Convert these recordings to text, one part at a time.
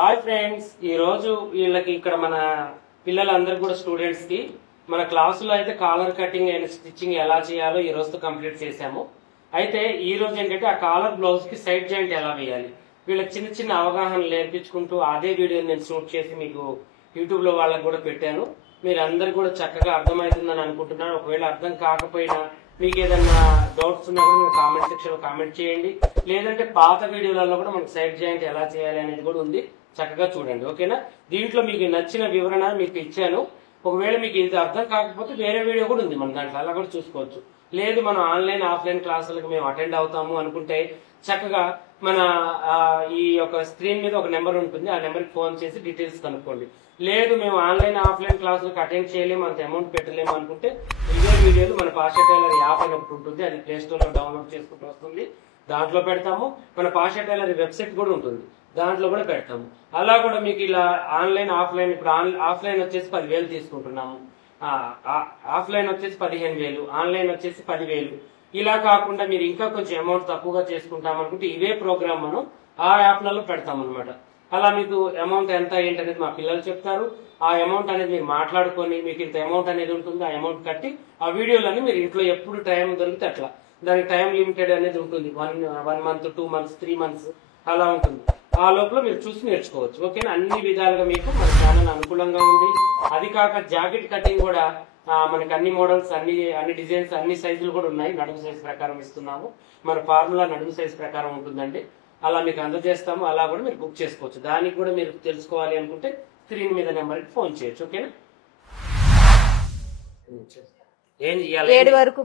Hi friends, ఈరోజు వీళ్ళకి ఇక్కడ మన పిల్లలందరూ కూడా స్టూడెంట్స్కి మన క్లాసులో అయితే కాలర్ కటింగ్ అండ్ స్టిచ్చింగ్ ఎలా చేయాలో ఈ రోజుతో కంప్లీట్ చేశాము. అయితే ఈ రోజు ఏంటంటే ఆ కాలర్ బ్లౌజ్కి సైడ్ జాయింట్ ఎలా వేయాలి వీళ్ళకి చిన్న చిన్న అవగాహన నేర్పించుకుంటూ అదే వీడియోని నేను షూట్ చేసి మీకు యూట్యూబ్లో వాళ్ళకి కూడా పెట్టాను. మీరు అందరు కూడా చక్కగా అర్థమవుతుందని అనుకుంటున్నాను. ఒకవేళ అర్థం కాకపోయినా మీకు ఏదన్నా డౌట్స్ ఉన్నా కూడా మీరు కామెంట్ సెక్షన్లో కామెంట్ చేయండి. లేదంటే పాత వీడియోలలో కూడా మనకు సైడ్ జాయింట్ ఎలా చేయాలి అనేది కూడా ఉంది, చక్కగా చూడండి. ఓకేనా? దీంట్లో మీకు నచ్చిన వివరణ మీకు ఇచ్చాను. ఒకవేళ మీకు ఇది అర్థం కాకపోతే వేరే వీడియో కూడా ఉంది మన దాంట్లో, అలా కూడా చూసుకోవచ్చు. లేదు మనం ఆన్లైన్ ఆఫ్లైన్ క్లాసులకు మేము అటెండ్ అవుతాము అనుకుంటే చక్కగా మన ఈ యొక్క స్క్రీన్ మీద ఒక నెంబర్ ఉంటుంది, ఆ నెంబర్కి ఫోన్ చేసి డీటెయిల్స్ కనుక్కోండి. లేదు మేము ఆన్లైన్ ఆఫ్లైన్ క్లాసులకు అటెండ్ చేయలేము, అంత అమౌంట్ పెట్టలేము అనుకుంటే ఇదే వీడియోలు మన పాషా టైలర్ యాప్ అని ఒకటి ఉంటుంది, అది ప్లే స్టోర్లో డౌన్లోడ్ చేసుకుంటూ వస్తుంది, దాంట్లో పెడతాము. మన పాషా టైలర్ వెబ్సైట్ కూడా ఉంటుంది, దాంట్లో కూడా పెడతాము. అలా కూడా మీకు ఇలా ఆన్లైన్ ఆఫ్లైన్, ఇప్పుడు ఆఫ్లైన్ వచ్చేసి 10,000 తీసుకుంటున్నాము, ఆఫ్లైన్ వచ్చేసి 15,000, ఆన్లైన్ వచ్చేసి 10,000. ఇలా కాకుండా మీరు ఇంకా కొంచెం అమౌంట్ తక్కువగా చేసుకుంటాం అనుకుంటే ఇవే ప్రోగ్రామ్ మనం ఆ యాప్లలో పెడతాం అనమాట. అలా మీకు అమౌంట్ ఎంత ఏంటనేది మా పిల్లలు చెప్తారు. ఆ అమౌంట్ అనేది మీరు మాట్లాడుకొని మీకు ఇంత అమౌంట్ అనేది ఉంటుంది, ఆ అమౌంట్ కట్టి ఆ వీడియోలని మీరు ఇంట్లో ఎప్పుడు టైం దొరికితే అట్లా, దానికి టైం లిమిటెడ్ అనేది ఉంటుంది. 1 మంత్ 2 మంత్స్ 3 మంత్స్ అలా ఉంటుంది. ఆ లోపల మీరు చూసి నేర్చుకోవచ్చు. ఓకేనా? అన్ని విధాలుగా మీకు మన ఛానల్ అనుకూలంగా ఉంది. అది కాక జాకెట్ కటింగ్ కూడా మనకి అన్ని మోడల్స్, అన్ని డిజైన్స్, అన్ని సైజులు కూడా ఉన్నాయి. నడుము సైజ్ ప్రకారం ఇస్తున్నాము. మన ఫార్ములా నడుము సైజ్ ప్రకారం ఉంటుందండి, అలా మీకు అందజేస్తాము. అలా కూడా మీరు బుక్ చేసుకోవచ్చు. దానికి కూడా మీరు తెలుసుకోవాలి అనుకుంటే స్క్రీన్ మీద నెంబర్కి ఫోన్ చేయొచ్చు. ఓకేనా? ఏం చేయాలి? 7 వరకు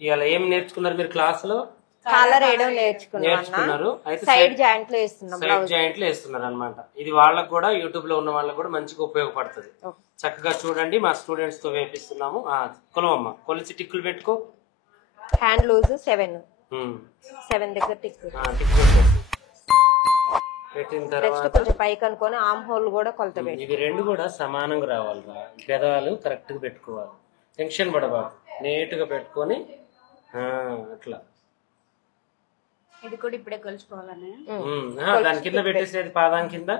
ఇవాళ ఏం నేర్చుకున్నారు మీరు క్లాసులో? కాలర్ వేయడం నేర్చుకున్నారు. అయితే సైడ్ జాయింట్ లో వేస్తున్నాం, సైడ్ జాయింట్ లో వేస్తున్నారు అనమాట. ఇది వాళ్ళకు కూడా యూట్యూబ్ లో ఉన్న వాళ్ళకు కూడా మంచిగా ఉపయోగపడుతుంది. చక్కగా చూడండి, మా స్టూడెంట్స్ తో వేపిస్తున్నాము. కొలవమ్మ, కొలిచి టిక్కులు పెట్టుకో. హ్యాండ్ లూజ్ 7 దగ్గర టిక్ పెట్టిన తర్వాత కొంచెం పైకి అనుకొని ఆమ్ హోల్ కూడా కొలత పెట్టి, ఇవి రెండు కూడా సమానంగా రావాలిరా. పెదవాలు కరెక్ట్ గా పెట్టుకోవాలి, టెన్షన్ పడబాకు, నీట్ గా పెట్టుకొని అట్లా. ఇది కూడా ఇప్పుడే కొలుచుకోవాలని దాని కింద పెట్టేసేది, పాదాం కింద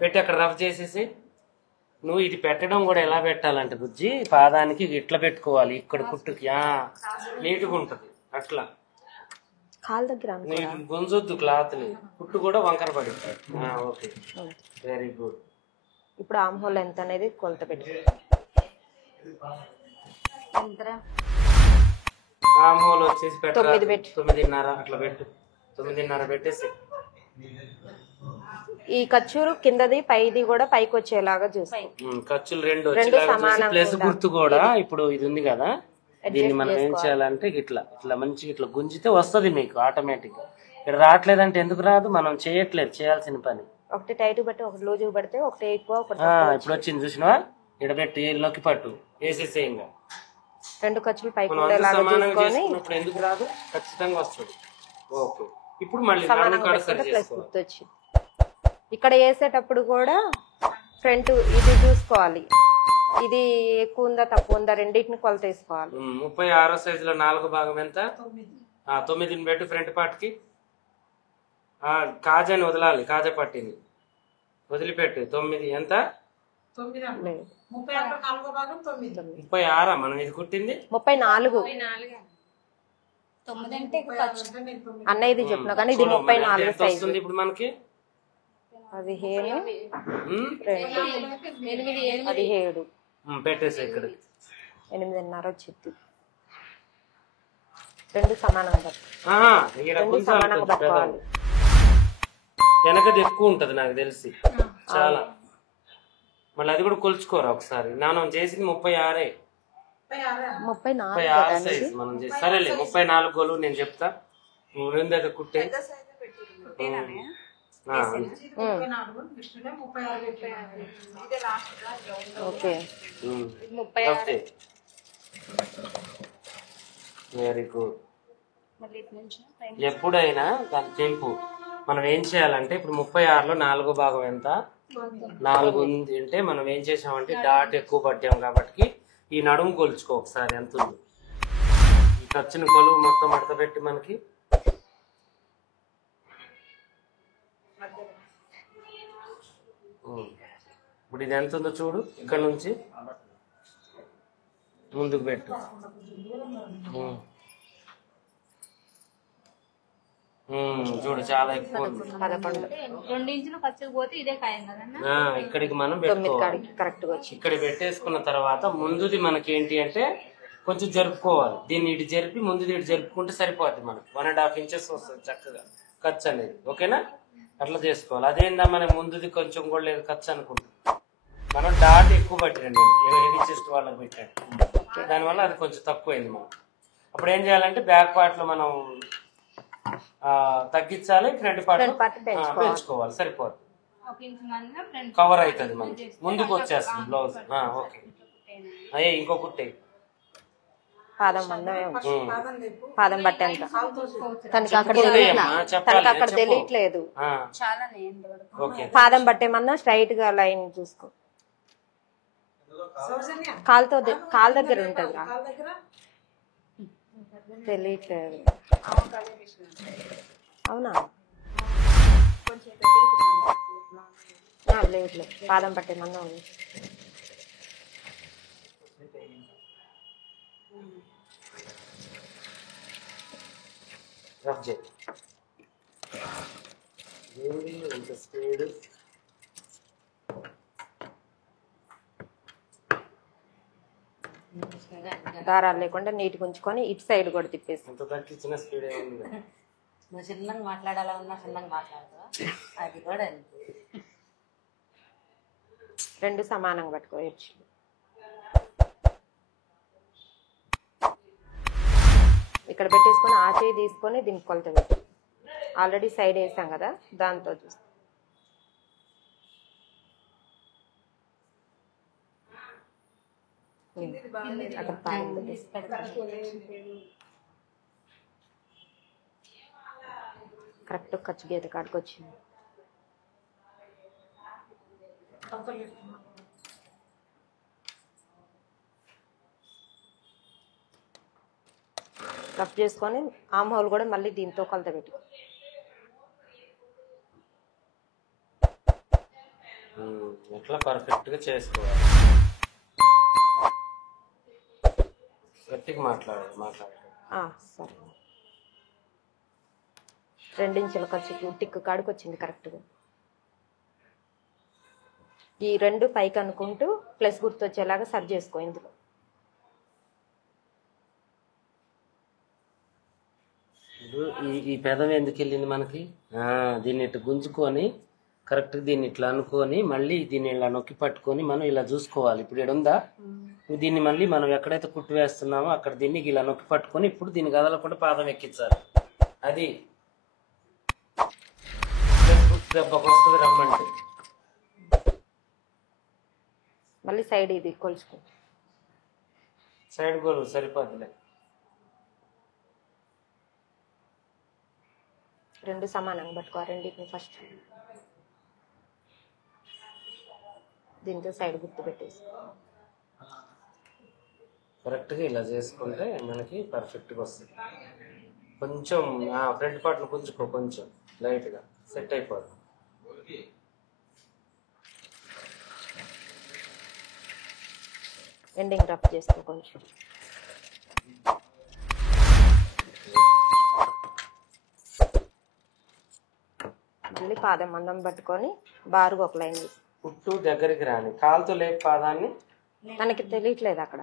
పెట్టి అక్కడ రఫ్ చేసేసి. నువ్వు ఇది పెట్టడం కూడా ఎలా పెట్టాలంటే బుజ్జి, పాదానికి ఇట్లా పెట్టుకోవాలి, ఇక్కడ కుట్టుకి నీట్గా ఉంటుంది అట్లా. కాలు దగ్గర నీకు గుంజొద్దు క్లాత్ ని, కుట్టు కూడా వంకర పడి. Okay, very good. ఇప్పుడు ఆమ్ హోల్ ఎంత అనేది కొలత పెట్టి, ఆమ్ హోల్ వచ్చేసి 9.5 అట్లా పెట్టు. 9.5 పెట్టేసి ఈ ఖర్చులు కిందది పైది కూడా పైకి వచ్చేలాగా చూస్తాం. ఖర్చులు రెండు ప్లస్ గుర్తు కూడా ఇప్పుడు ఇది ఉంది కదా, దీన్ని మనం ఏం చేయాలంటే ఇట్లా ఇట్లా మంచిగా ఇట్లా గుంజితే వస్తుంది మీకు ఆటోమేటిక్ గా. ఇక్కడ రావట్లేదంటే ఎందుకు రాదు? మనం చేయట్లేదు చేయాల్సిన పని. ఒకటి టైట్ బట్టి ఒకటి లూజ్ పడితే ఒకటి ఎక్కువ. ఇప్పుడు వచ్చింది చూసినావా, ఇక్కడ పెట్టి నొక్కి పట్టు, వేసేసే. ఇంకా 2 ఖర్చులు పైకి సమానంగా చేసుకున్నప్పుడు ఎందుకు రాదు? ఖచ్చితంగా వస్తుంది. ఓకే, ఇప్పుడు మళ్ళీ గుర్తొచ్చి ఇక్కడ వేసేటప్పుడు కూడా ఫ్రంట్ ఇది చూసుకోవాలి, ఇది ఎక్కువ ఉందా తక్కువ ఉందా రెండింటిని కొలత వేసుకోవాలి. 36 సైజులో 4 భాగం ఎంత? 9 పెట్టు ఫ్రంట్ పార్ట్ కి. కాజాని వదలాలి, కాజా పట్టింది వదిలిపెట్టు. 9 ఎంత? 36 మనం ఇది కుట్టింది 34. అన్న ఇది చెప్పిన కానీ ఇది 34 సైజు. ఇప్పుడు మనకి 15 17 పెట్టేసి ఇక్కడ 8.5 వచ్చింది. 2 సమానంగా పట్టుకోవాలి. వెనకది ఎక్కువ ఉంటది నాకు తెలిసి చాలా. మళ్ళీ అది కూడా కొలుచుకోరా ఒకసారి. మనం చేసింది 36 సైజ్ మనం చేసి. సరేలే 34 గోలు నేను చెప్తా, నువ్వు దగ్గర కుట్టే. Very good. ఎప్పుడైనా దాని తెంపు మనం ఏం చేయాలంటే, ఇప్పుడు 36లో 4 భాగం ఎంత? 4 ఉంది అంటే మనం ఏం చేసామంటే డాట్ ఎక్కువ పట్టాం కాబట్టి ఈ నడుము కొలుచుకో ఒకసారి ఎంత ఉంది. ఈ ఖర్చుని కొలువు మొత్తం మడత పెట్టి మనకి ఇప్పుడు ఇది ఎంత ఉందో చూడు, ఇక్కడ నుంచి ముందుకు పెట్టు. చూడు చాలా ఎక్కువ ఉంది. 11 2 ఇంచులు ఖర్చుకు పోతే ఇదే ఖాయం కదన్నా. ఇక్కడికి మనం 9 పెట్టుకోవాలి. కాడికి కరెక్ట్ గా వచ్చి ఇక్కడ పెట్టేసుకున్న తర్వాత ముందుది మనకి ఏంటి అంటే కొంచెం జరుపుకోవాలి. దీన్ని ఇటు జరిపి ముందుది ఇటు జరుపుకుంటే సరిపోద్ది. మనకు 1.5 ఇంచెస్ వస్తుంది చక్కగా ఖర్చు అనేది. ఓకేనా? అట్లా చేసుకోవాలి. అదేందా మనకి ముందుది కొంచెం కూడా లేదు ఖర్చు అనుకుంటాం. మనం డాట్ ఎక్కువ పట్టిరండి, హెవీ చెస్ట్ వాళ్ళకి పెట్టాడు, దానివల్ల అది కొంచెం తక్కువైంది. మనం అప్పుడు ఏం చేయాలంటే బ్యాక్ పార్ట్ లో మనం తగ్గించాలి, ఫ్రంట్ పార్ట్ పెంచుకోవాలి. సరిపోదు, 1 ఇంచు మందం ఫ్రంట్ కవర్ అవుతుంది మనకి, ముందుకు వచ్చేస్తుంది బ్లౌజ్. ఓకే, అయ్యే ఇంకో కుట్టే. పాదం మందమే ఉంది. పాదం బట్ట ఎంత తనకి అక్కడ తెలియట్లేదు. చాలా నేను ఓకే, పాదం బట్టే మందం స్ట్రైట్ గా లైన్ చూసుకో. కాలు దగ్గర ఉంటది. తెలియట్లేదు. అవునా? లేదు, పాదం పట్టే మందం ఉంది. రఫ్ చేయి. ఇంత స్పీడ్. దారాలు లేకుండా నీట్గా ఉంచుకొని ఇటు సైడ్ కూడా తిప్పేసి. ఇంత తగ్గించిన స్పీడ్ ఏముంది? నువ్వు చిన్నగా మాట్లాడాలన్నా చిన్నగా మాట్లాడతావా? అది కూడా అంతే. 2 సమానంగా పట్టుకోవచ్చు. ఇక్కడ పెట్టేసుకొని ఆ చేయి తీసుకొని దీనికి కొలత పెట్టు. ఆల్రెడీ సైడ్ వేసాం కదా, దాంతో చూస్తాం. అక్కడ కరెక్ట్ ఖర్చు గీత కాడికి వచ్చింది. రఫ్ చేసుకొని ఆమ్ హోల్ కూడా మళ్ళీ దీంతో కొలత పెట్టుకో. ఎట్లా పర్ఫెక్ట్ గా చేసుకోవాలి. గట్టిగా మాట్లాడాలి. సరే, 2 ఇంచుల ఖర్చు టిక్కు కాడికి వచ్చింది కరెక్ట్గా. ఈ 2 పైకి అనుకుంటూ ప్లస్ గుర్తు వచ్చేలాగా సరి చేసుకో. ఇందులో ఈ పెదం ఎందుకు వెళ్ళింది మనకి? దీన్ని ఇట్లా గుంజుకొని కరెక్ట్ దీన్ని ఇట్లా అనుకొని మళ్ళీ దీన్ని ఇలా నొక్కి పట్టుకొని మనం ఇలా చూసుకోవాలి. ఇప్పుడు ఇక్కడ ఉందా, దీన్ని మళ్ళీ మనం ఎక్కడైతే కుట్టు వేస్తున్నామో అక్కడ దీన్ని ఇలా నొక్కి పట్టుకొని ఇప్పుడు దీన్ని కదలకుండా పాదం ఎక్కించాలి. అది దెబ్బకు వస్తుంది రమ్మంటే. మళ్ళీ సైడ్ ఇది కొలుచుకో. సైడ్ గోలు సరిపోదులే. 2 సమానంగా పట్టుకో. రెండింటిని ఫస్ట్ దీంతో సైడ్ గుర్తు పెట్టేసి కరెక్ట్గా ఇలా చేసుకుంటే మనకి పర్ఫెక్ట్గా వస్తుంది. కొంచెం ఫ్రంట్ పార్ట్ను పుంజుకో, కొంచెం లైట్గా సెట్ అయిపోతుంది. ఎండింగ్ రఫ్ చేసుకో కొంచెం. మళ్ళీ పాదం మందం పట్టుకొని బారుగా ఒక లైన్ వేసి కుట్టు దగ్గరికి రాని, కాలుతో లేపు పాదాన్ని. మనకి తెలియట్లేదు అక్కడ.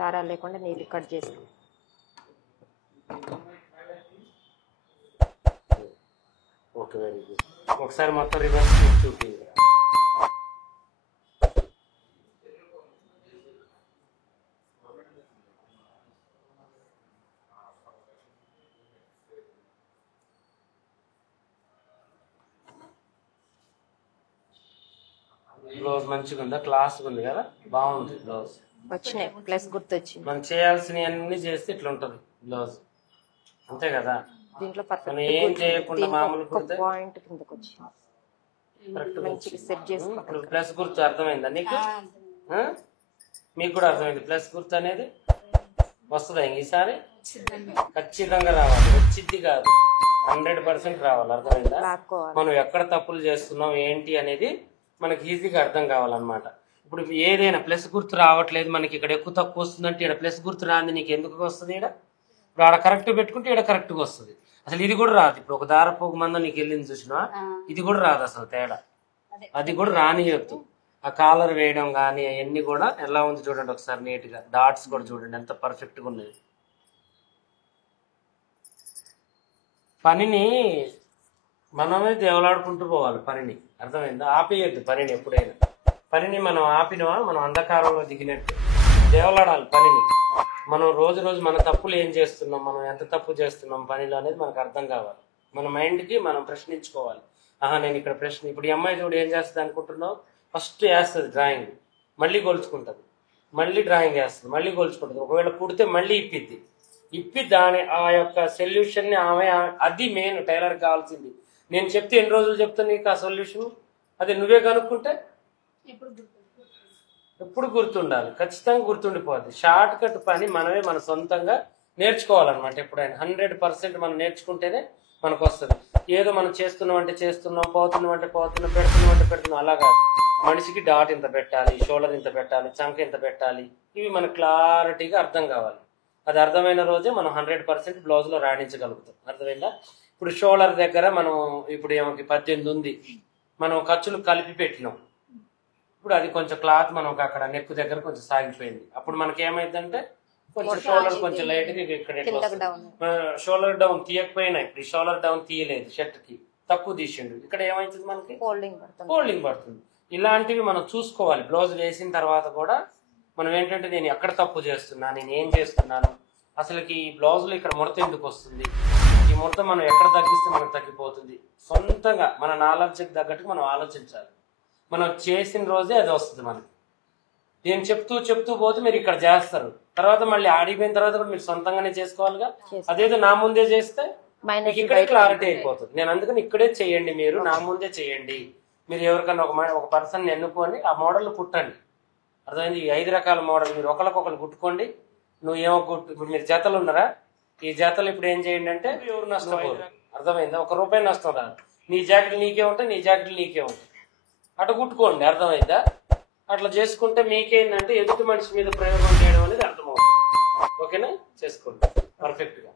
దారాలు లేకుండా నీళ్ళు కట్ చేసుకో. Okay, very good. ఒకసారి మొత్తం రివర్స్ చూపి. బ్లౌజ్ మంచిగా ఉందా? క్లాస్గా ఉంది కదా, బాగుంది బ్లౌజ్. వచ్చినాయి, ప్లస్ గుర్తు వచ్చింది. మనం చేయాల్సినవి అన్ని చేస్తే ఇట్లా ఉంటుంది బ్లౌజ్, అంతే కదా. దీంట్లో మనం ఏం చేయకుండా మామూలు పర్ఫెక్ట్ కుడితే పాయింట్ కిందకి వచ్చింది. కరెక్ట్ మంచిగా సెట్ చేసుకోవాలి. ఇప్పుడు ప్లస్ గుర్తు అర్థమైందా నీకు? ఆ? మీకు కూడా అర్థమైంది ప్లస్ గుర్తు అనేది వస్తుందా ఈసారి? ఖచ్చితంగా రావాలి, వచ్చిద్ది కాదు 100% రావాలి. అర్థమైందా? లాక్కోవాలి. మనం ఎక్కడ తప్పులు చేస్తున్నాం ఏంటి అనేది మనకి ఈజీగా అర్థం కావాలన్నమాట. ఇప్పుడు ఏదైనా ప్లస్ గుర్తు రావట్లేదు మనకి, ఇక్కడ ఎక్కువ తక్కువ వస్తుందంటే ఇక్కడ ప్లస్ గుర్తు రాంది నీకు ఎందుకు వస్తుంది? ఇక్కడ ఇప్పుడు ఆడ కరెక్ట్ పెట్టుకుంటే ఇక్కడ కరెక్ట్గా వస్తుంది. అసలు ఇది కూడా రాదు. ఇప్పుడు ఒక దారపు ఒక మందం నీకు వెళ్ళింది చూసినా, ఇది కూడా రాదు అసలు తేడా. అది కూడా రానియొద్దు. ఆ కాలర్ వేయడం కానీ అవన్నీ కూడా ఎలా ఉంది చూడండి ఒకసారి నీట్గా. డాట్స్ కూడా చూడండి ఎంత పర్ఫెక్ట్గా ఉన్నది. పనిని మనమే దేవులాడుకుంటూ పోవాలి పనిని. అర్థమైందా? ఆపేయద్దు పనిని. ఎప్పుడైనా పనిని మనం ఆపినవా మనం అంధకారంలో దిగినట్టు. దేవులాడాలి పనిని. మనం రోజు రోజు మన తప్పులు ఏం చేస్తున్నాం, మనం ఎంత తప్పు చేస్తున్నాం పనిలో అనేది మనకు అర్థం కావాలి. మన మైండ్కి మనం ప్రశ్నించుకోవాలి. ఆహా నేను ఇక్కడ ప్రశ్న. ఇప్పుడు ఈ అమ్మాయి చూడు ఏం చేస్తుంది అనుకుంటున్నావు? ఫస్ట్ వేస్తుంది డ్రాయింగ్, మళ్ళీ గొలుచుకుంటుంది, మళ్ళీ డ్రాయింగ్ వేస్తుంది, మళ్ళీ గొలుచుకుంటుంది. ఒకవేళ పుడితే మళ్ళీ ఇప్పి దాని ఆ యొక్క సొల్యూషన్ని ఆమె, అది మెయిన్ టైలర్కి కావాల్సింది. నేను చెప్తే ఎన్ని రోజులు చెప్తాను నీకు ఆ సొల్యూషన్? అది నువ్వే కనుక్కుంటే ఎప్పుడు గుర్తుండాలి, ఖచ్చితంగా గుర్తుండిపోద్ది. షార్ట్ కట్ పని మనమే మన సొంతంగా నేర్చుకోవాలన్నమాట. ఎప్పుడైనా 100% మనం నేర్చుకుంటేనే మనకు వస్తుంది. ఏదో మనం చేస్తున్నాం అంటే చేస్తున్నాం, పోతున్నాం అంటే పోతున్నాం, పెడుతున్నాం అంటే పెడుతున్నాం, అలా కాదు. మనిషికి డాట్ ఇంత పెట్టాలి, షోల్డర్ ఇంత పెట్టాలి, చంక ఇంత పెట్టాలి, ఇవి మనకు క్లారిటీగా అర్థం కావాలి. అది అర్థమైన రోజే మనం 100% బ్లౌజ్లో రాణించగలుగుతాం. అర్థమైందా? ఇప్పుడు షోల్డర్ దగ్గర మనం ఇప్పుడు ఏమకి 18 ఉంది, మనం ఖర్చులు కలిపి పెట్టినాం. ఇప్పుడు అది కొంచెం క్లాత్ మనం అక్కడ నెక్ దగ్గర కొంచెం సాగిపోయింది. అప్పుడు మనకి ఏమైందంటే కొంచెం షోల్డర్ కొంచెం లైట్గా ఇక్కడ షోల్డర్ డౌన్ తీయకపోయినా, ఇప్పుడు ఈ షోల్డర్ డౌన్ తీయలేదు, షర్ట్ కి తక్కువ తీసిండు, ఇక్కడ ఏమైతుంది మనకి ఫోల్డింగ్ పడుతుంది. ఇలాంటివి మనం చూసుకోవాలి. బ్లౌజ్ వేసిన తర్వాత కూడా మనం ఏంటంటే నేను ఎక్కడ తప్పు చేస్తున్నా, నేను ఏం చేస్తున్నాను, అసలుకి ఈ బ్లౌజ్లో ఇక్కడ ముడత ఎందుకు వస్తుంది, ఈ ముడత మనం ఎక్కడ తగ్గిస్తే మనకు తగ్గిపోతుంది. సొంతంగా మన నాలెడ్జ్కి తగ్గట్టు మనం ఆలోచించాలి. మనం చేసిన రోజే అది వస్తుంది మనకి. నేను చెప్తూ పోతే మీరు ఇక్కడ చేస్తారు, తర్వాత మళ్ళీ ఆడిపోయిన తర్వాత కూడా మీరు సొంతంగానే చేసుకోవాలిగా. అదేదో నా ముందే చేస్తే ఇక్కడే క్లారిటీ అయిపోతుంది. నేను అందుకని ఇక్కడే చేయండి, మీరు నా ముందే చేయండి. మీరు ఎవరికన్నా ఒక పర్సన్ ఎన్నుకొని ఆ మోడల్ కుట్టండి. అర్థమైంది? ఈ 5 రకాల మోడల్ మీరు ఒకరికొకరు కుట్టుకోండి. నువ్వు ఏమో ఇప్పుడు మీరు జతలు ఉన్నారా, ఈ జతలు ఇప్పుడు ఏం చేయండి అంటే ఎవరు నష్టపోరు. అర్థమైందా? ₹1 నష్టం రాదు. నీ జాకెట్లు నీకే ఉంటాయి, నీ జాకెట్లు నీకే ఉంటాయి. అటు కుట్టుకోండి. అర్థమైందా? అట్లా చేసుకుంటే మీకేందంటే ఎదుటి మనిషి మీద ప్రయోగం చేయడం అనేది అర్థమవుతుంది. ఓకేనా? చేసుకోండి పర్ఫెక్ట్గా.